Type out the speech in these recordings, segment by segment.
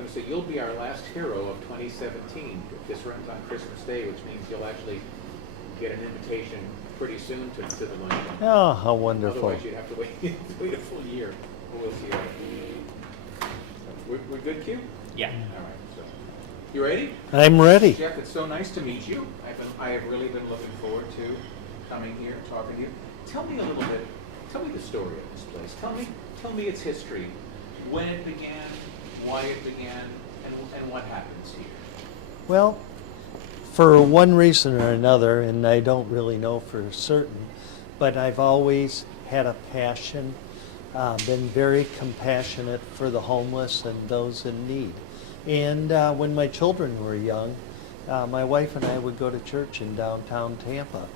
going to say, you'll be our last hero of 2017. This runs on Christmas Day, which means you'll actually get an invitation pretty soon to the luncheon. Oh, how wonderful. Otherwise, you'd have to wait a full year. But we'll see. We're good, Q? Yeah. All right. So, you ready? I'm ready. Jeff, it's so nice to meet you. I have really been looking forward to coming here and talking to you. Tell me a little bit. Tell me the story of this place. Tell me its history, when it began, why it began, and what happens here. Well, for one reason or another, and I don't really know for certain, but I've always had a passion, been very compassionate for the homeless and those in need. And when my children were young, my wife and I would go to church in downtown Tampa.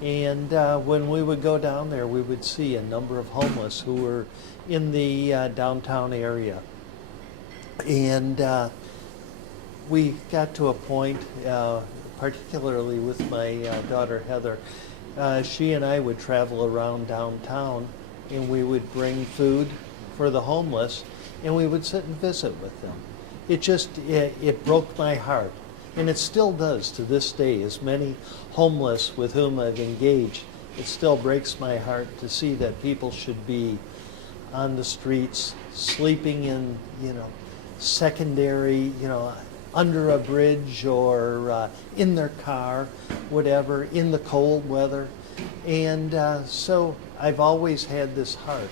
And when we would go down there, we would see a number of homeless who were in the downtown area. And we got to a point, particularly with my daughter Heather, she and I would travel around downtown and we would bring food for the homeless and we would sit and visit with them. It broke my heart. And it still does to this day. As many homeless with whom I've engaged, it still breaks my heart to see that people should be on the streets, sleeping in, secondary, under a bridge or in their car, whatever, in the cold weather. And so I've always had this heart.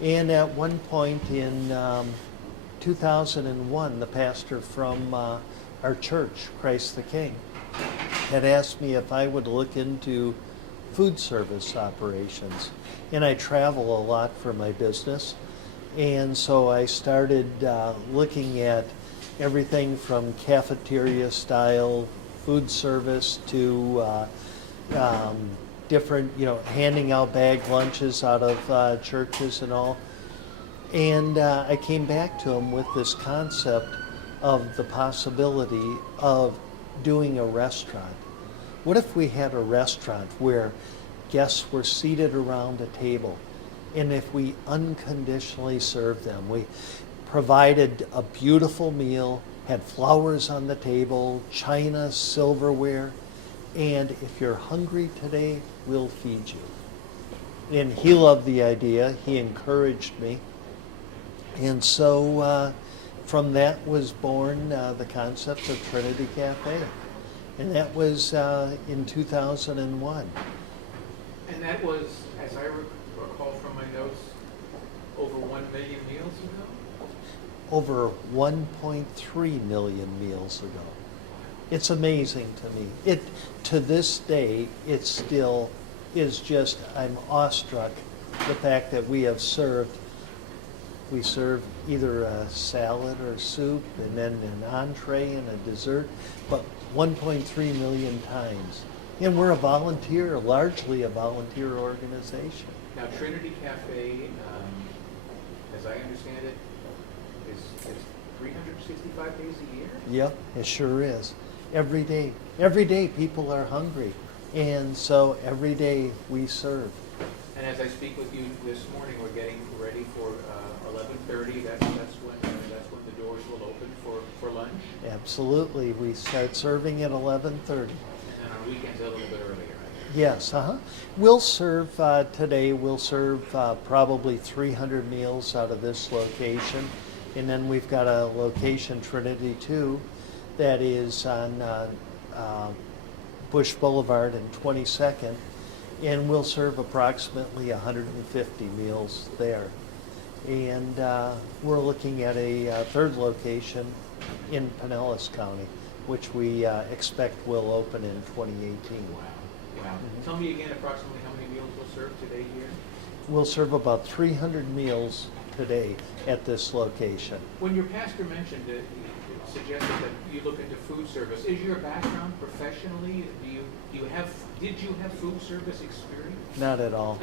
And at one point in 2001, the pastor from our church, Christ the King, had asked me if I would look into food service operations. And I travel a lot for my business. And so I started looking at everything from cafeteria style food service to different, handing out bag lunches out of churches and all. And I came back to him with this concept of the possibility of doing a restaurant. What if we had a restaurant where guests were seated around a table, and if we unconditionally served them, we provided a beautiful meal, had flowers on the table, china, silverware, and if you're hungry today, we'll feed you. And he loved the idea. He encouraged me. And so from that was born the concept of Trinity Cafe. And that was in 2001. And that was, as I recall from my notes, over 1 million meals ago? Over 1.3 million meals ago. It's amazing to me. To this day, it still is just, I'm awestruck the fact that we serve either a salad or soup and then an entree and a dessert, but 1.3 million times. And we're largely a volunteer organization. Now, Trinity Cafe, as I understand it, is 365 days a year? Yep, it sure is. Every day people are hungry. And so every day we serve. And as I speak with you this morning, we're getting ready for 11:30. That's when the doors will open for lunch. Absolutely. We start serving at 11:30. And on weekends a little bit earlier, I guess. Yes, We'll serve, today we'll serve probably 300 meals out of this location. And then we've got a location, Trinity 2, that is on Bush Boulevard and 22nd. And we'll serve approximately 150 meals there. And we're looking at a third location in Pinellas County, which we expect will open in 2018. Wow. Tell me again approximately how many meals we'll serve today here? We'll serve about 300 meals today at this location. When your pastor mentioned it, he suggested that you look into food service. Is your background professionally? Did you have food service experience? Not at all.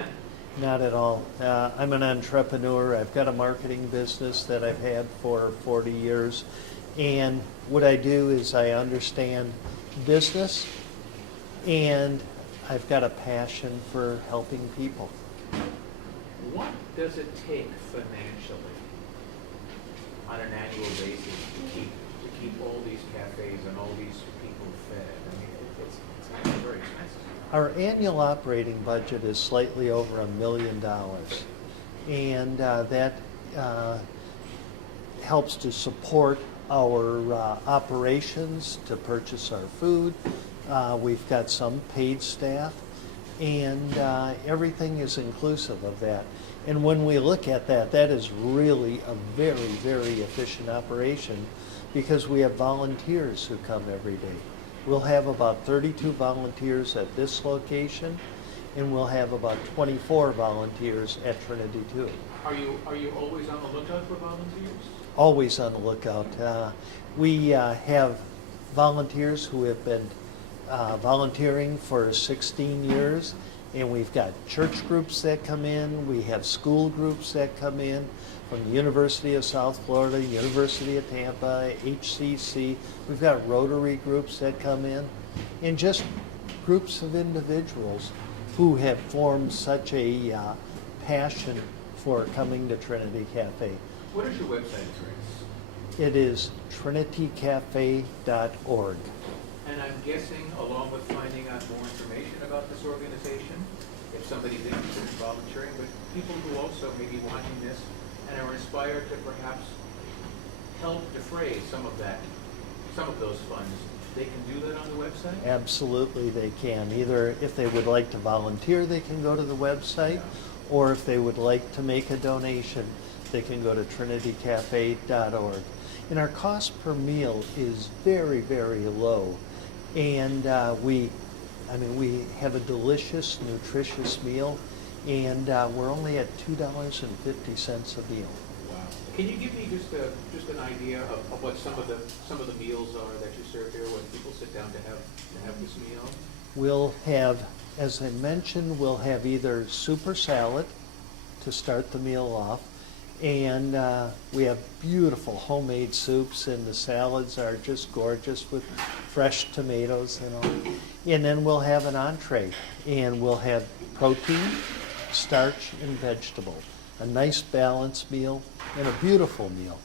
Not at all. I'm an entrepreneur. I've got a marketing business that I've had for 40 years. And what I do is I understand business, and I've got a passion for helping people. What does it take financially on an annual annual basis to keep all these cafes and all these people fed? I mean, it's actually very expensive. Our annual operating budget is slightly over $1 million, and that helps to support our operations, to purchase our food. We've got some paid staff, and everything is inclusive of that. And when we look at that, that is really a very, very efficient operation because we have volunteers who come every day. We'll have about 32 volunteers at this location, and we'll have about 24 volunteers at Trinity 2. Are you always on the lookout for volunteers? Always on the lookout. We have volunteers who have been volunteering for 16 years, and we've got church groups that come in. We have school groups that come in from the University of South Florida, University of Tampa, HCC. We've got Rotary groups that come in, and just groups of individuals who have formed such a passion for coming to Trinity Cafe. What is your website address? It is trinitycafe.org. And I'm guessing, along with finding out more information about this organization, if somebody's interested in volunteering, but people who also may be watching this and are inspired to perhaps help defray some of those funds, they can do that on the website? Absolutely, they can. Either if they would like to volunteer, they can go to the website, or if they would like to make a donation, they can go to trinitycafe.org. And our cost per meal is very, very low. And we have a delicious, nutritious meal, and we're only at $2.50 a meal. Wow! Can you give me just an idea of what some of the meals are that you serve here when people sit down to have this meal? We'll have, as I mentioned, we'll have either soup or salad to start the meal off, and we have beautiful homemade soups, and the salads are just gorgeous with fresh tomatoes and all. And then we'll have an entree, and we'll have protein, starch, and vegetable. A nice balanced meal and a beautiful meal.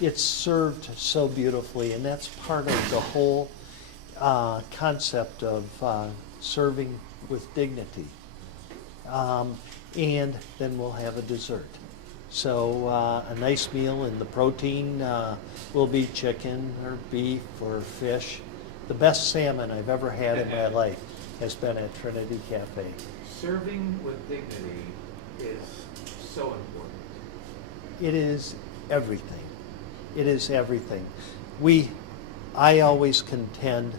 It's served so beautifully, and that's part of the whole concept of serving with dignity. And then we'll have a dessert. So a nice meal, and the protein will be chicken or beef or fish. The best salmon I've ever had in my life has been at Trinity Cafe. Serving with dignity is so important. It is everything. It is everything. I always contend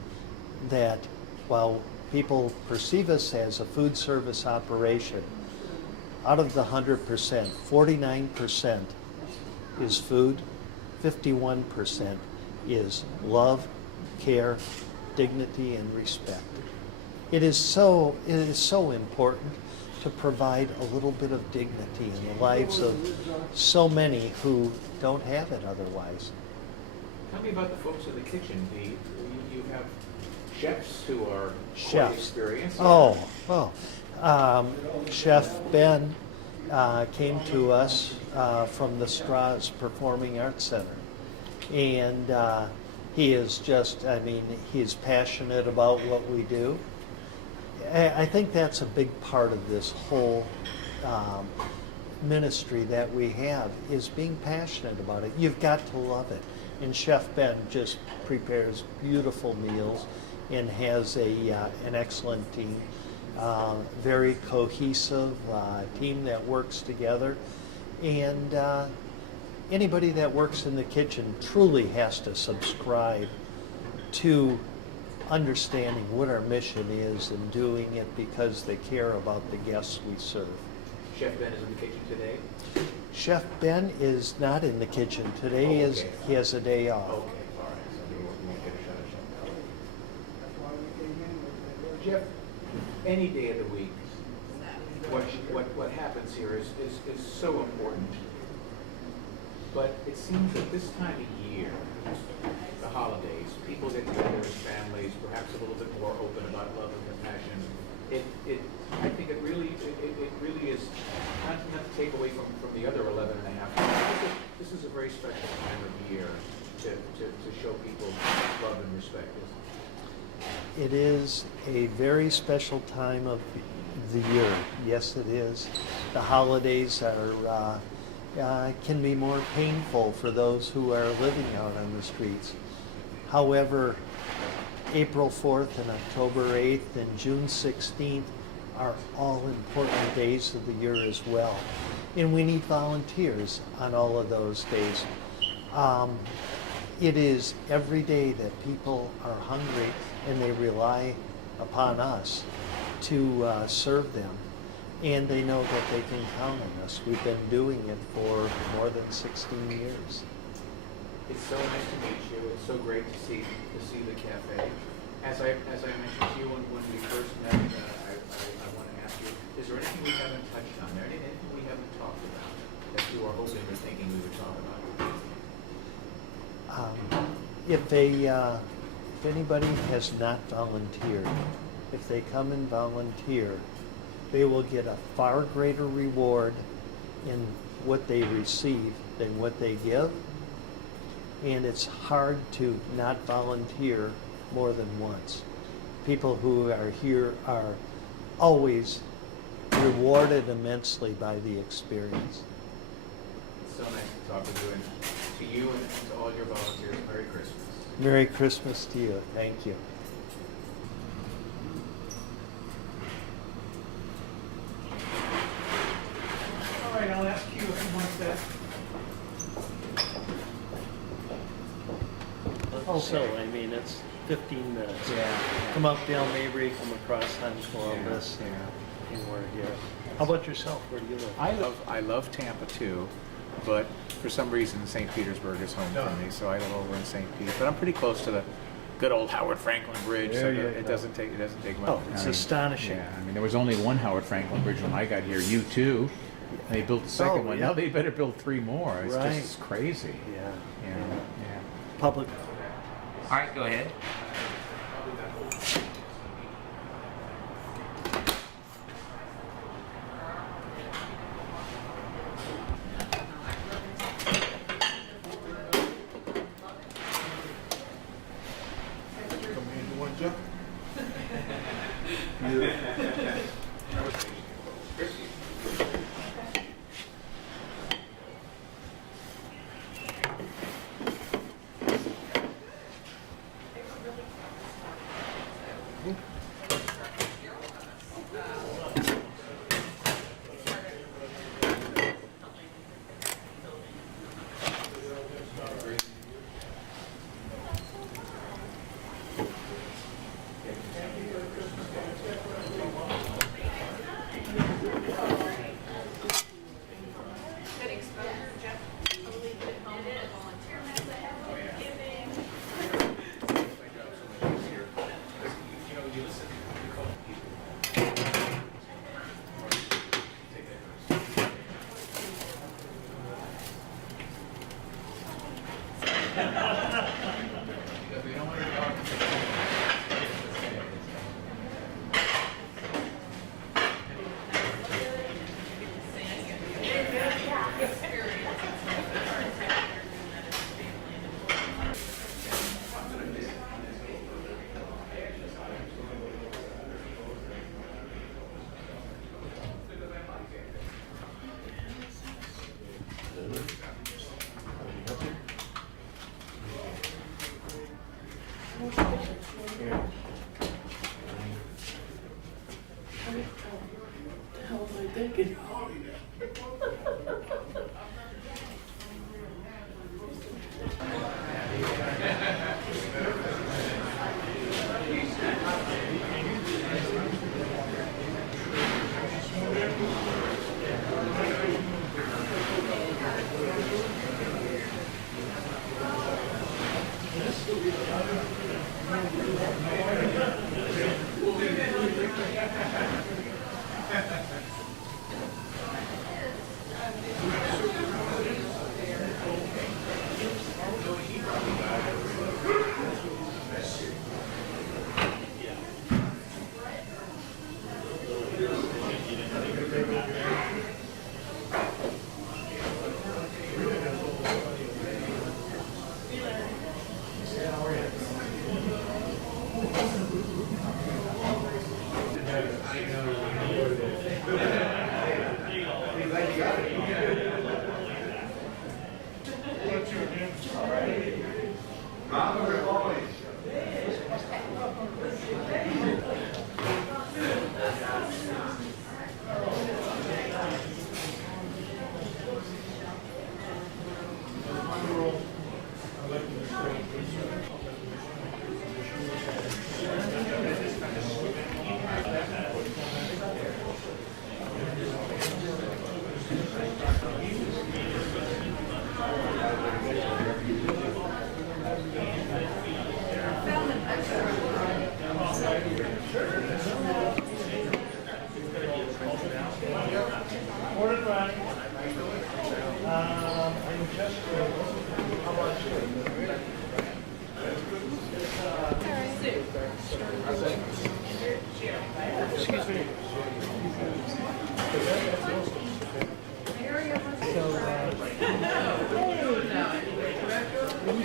that while people perceive us as a food service operation, out of the 100%, 49% is food, 51% is love, care, dignity, and respect. It is so important to provide a little bit of dignity in the lives of so many who don't have it otherwise. Tell me about the folks in the kitchen. You have chefs who are quite Chefs. experienced. Chef Ben came to us from the Strauss Performing Arts Center. And he is just, he's passionate about what we do. I think that's a big part of this whole ministry that we have, is being passionate about it. You've got to love it. And Chef Ben just prepares beautiful meals and has an excellent team. Very cohesive team that works together. And anybody that works in the kitchen truly has to subscribe to understanding what our mission is and doing it because they care about the guests we serve. Chef Ben is in the kitchen today? Chef Ben is not in the kitchen today. He has a day off. Okay, all right. So we'll get a shot at Chef. Jeff, any day of the week, what happens here is so important. But it seems that this time of year, the holidays, people get together as families, perhaps a little bit more open about love and compassion. I think it really is, not to take away from the other 11 and a half. This is a very special time of year. respect is It is a very special time of the year. Yes, it is. The holidays can be more painful for those who are living out on the streets. However, April 4th and October 8th and June 16th are all important days of the year as well. And we need volunteers on all of those days. It is every day that people are hungry and they rely upon us to serve them. And they know that they can count on us. We've been doing it for more than 16 years. It's so nice to meet you. It's so great to see the cafe. As I mentioned to you when we first met, I want to ask you: is there anything we haven't touched on? There anything we haven't talked about that you are hoping or thinking we would talk about? If anybody has not volunteered, if they come and volunteer, they will get a far greater reward in what they receive than what they give. And it's hard to not volunteer more than once. People who are here are always rewarded immensely by the experience. It's so nice to talk with you, and to you and to all your volunteers. Merry Christmas. Merry Christmas to you. Thank you. All right, I'll ask you if you want that. So, I mean, it's 15 minutes. Yeah. Come up Dale Mabry, come across on Columbus, Yeah. and we're here. How about yourself? Where do you live? I love Tampa too, but for some reason St. Petersburg is home for me, so I live over in St. Pete. But I'm pretty close to the good old Howard Franklin Bridge, so There you it go. doesn't take much. Oh, it's astonishing. Yeah, I mean, there was only one Howard Franklin Bridge when I got here. You too. And they built the second Oh, one. yeah. Now they better build 3 more. It's Right. just crazy. Yeah. Yeah, yeah. Public. All right, go ahead.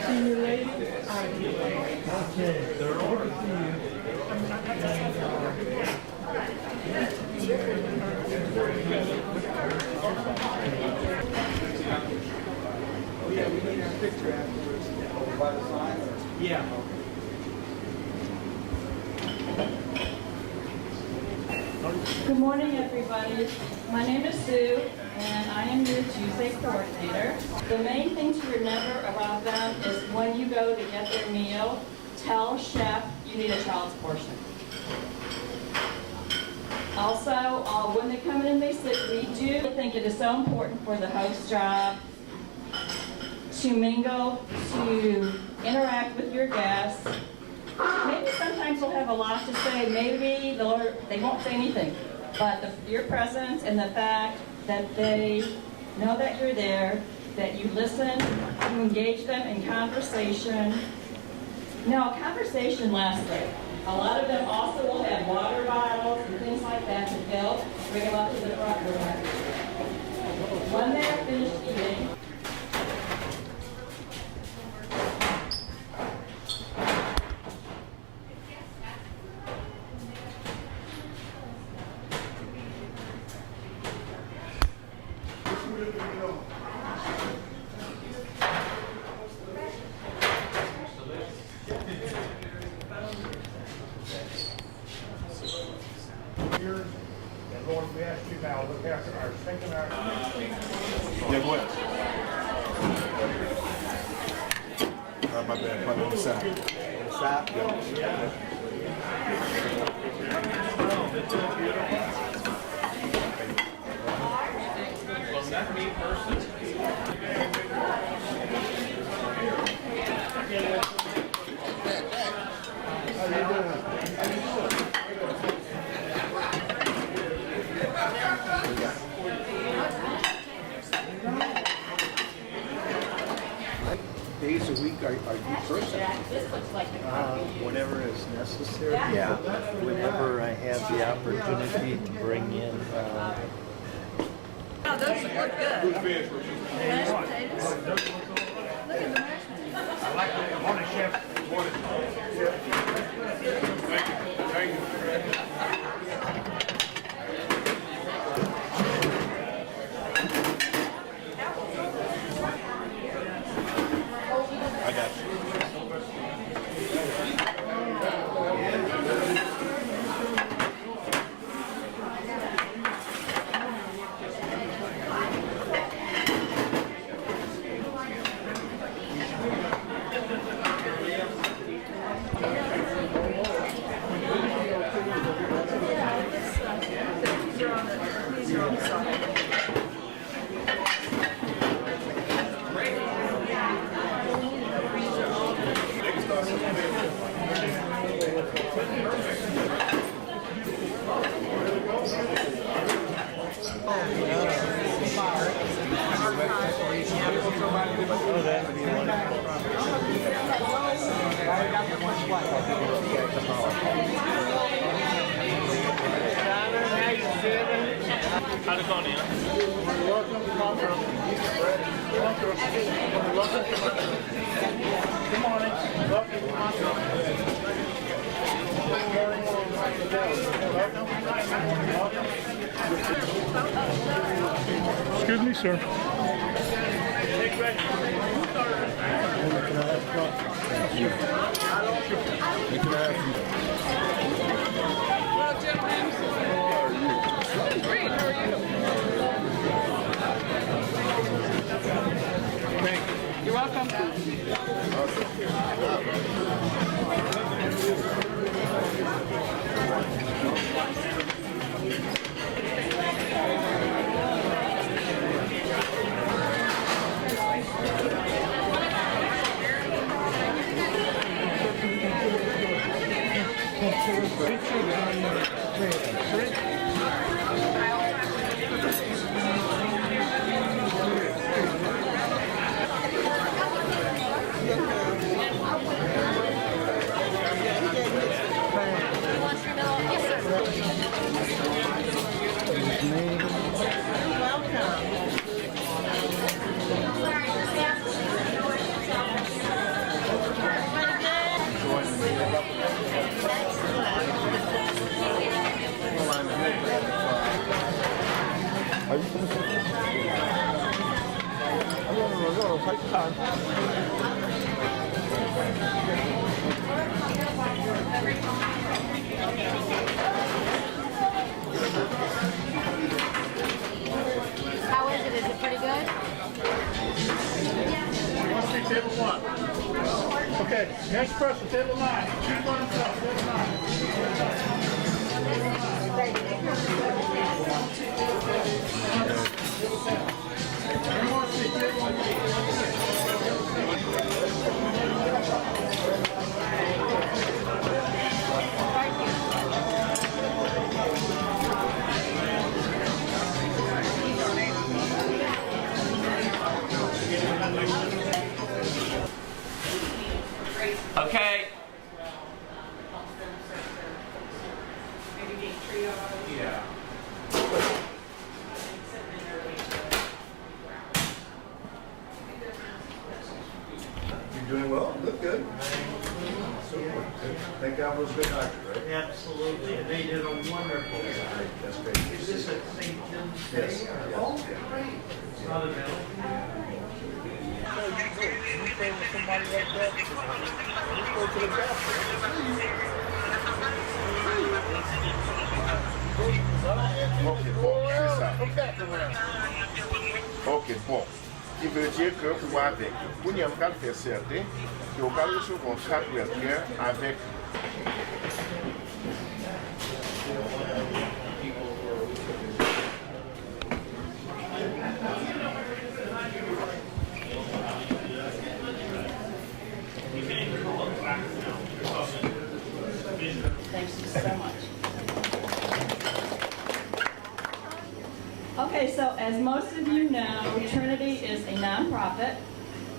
senior lady. Okay, they're over to you. Yeah, we need a picture afterwards. By the sign? Yeah. Good morning, everybody. My name is Sue, and I am your Tuesday coordinator. The main thing to remember about them is when you go to get their meal, tell chef you need a child's portion. Also, when they come in and they sit, we do think it is so important for the host job to mingle, to interact with your guests. Maybe sometimes they'll have a lot to say, maybe they won't say anything, but your presence and the fact that they know that you're there, that you listen, you engage them in conversation. Now, conversation lasts there. A lot of them also will have water bottles and things like that to fill, bring them up to the front room. When they're finished eating, And Lord, we ask you now, look after our thinking our. Yeah, go ahead. My bad, put it on the side. On the side? Yeah. Was that me personally? Days a week are you person? this looks like the Whenever is necessary. Yeah. Whenever I have the opportunity to bring in, Oh, those look good. Mashed potatoes. Look at the mashed potatoes. I like the morning chef. Thank you. I got you. These are on the side. How's it going, Nina? Welcome to Montrose. Good morning. Welcome to Montrose. Excuse me, sir. Great, how are you? You're welcome. How is it? Is it pretty good? Table 1. Okay, next person, table 9. Choose one himself, table 9. Okay. You're doing well. Look good. Super. Thank God was a good doctor, right? Absolutely, and they did a wonderful job. That's great. Is this at St. Tim's Yes. Day? Yes. Oh, great. It's not available. Ok, bon, c'est ça. Ok, bon. Il veut dire que pour avec, pour nous faire certain, que vous allez sur un contrat avec Thank you so much. Okay, so as most of you know, Trinity is a nonprofit.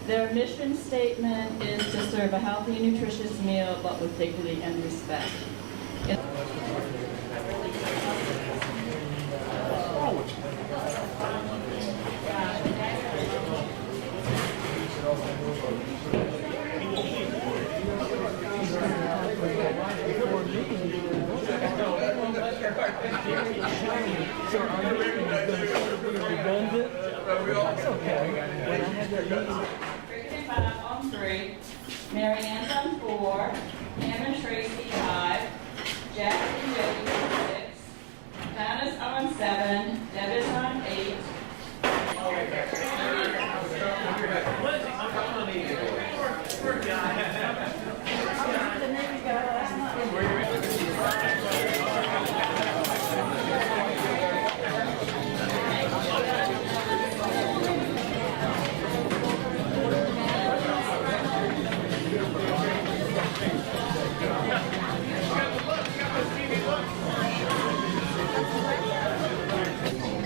Their mission statement is to serve a healthy and nutritious meal, but with dignity and respect. Cricket 5 on 3, Mary Ann's on 4, Pam and Tracy 5, Jackie and Jody on 6, Donna's on 7, Deb is on 8.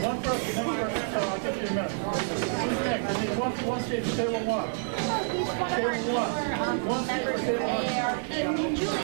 One person, I'll give you a minute. Who's next? I need one seat for table 1. Table 1. One seat for table 1.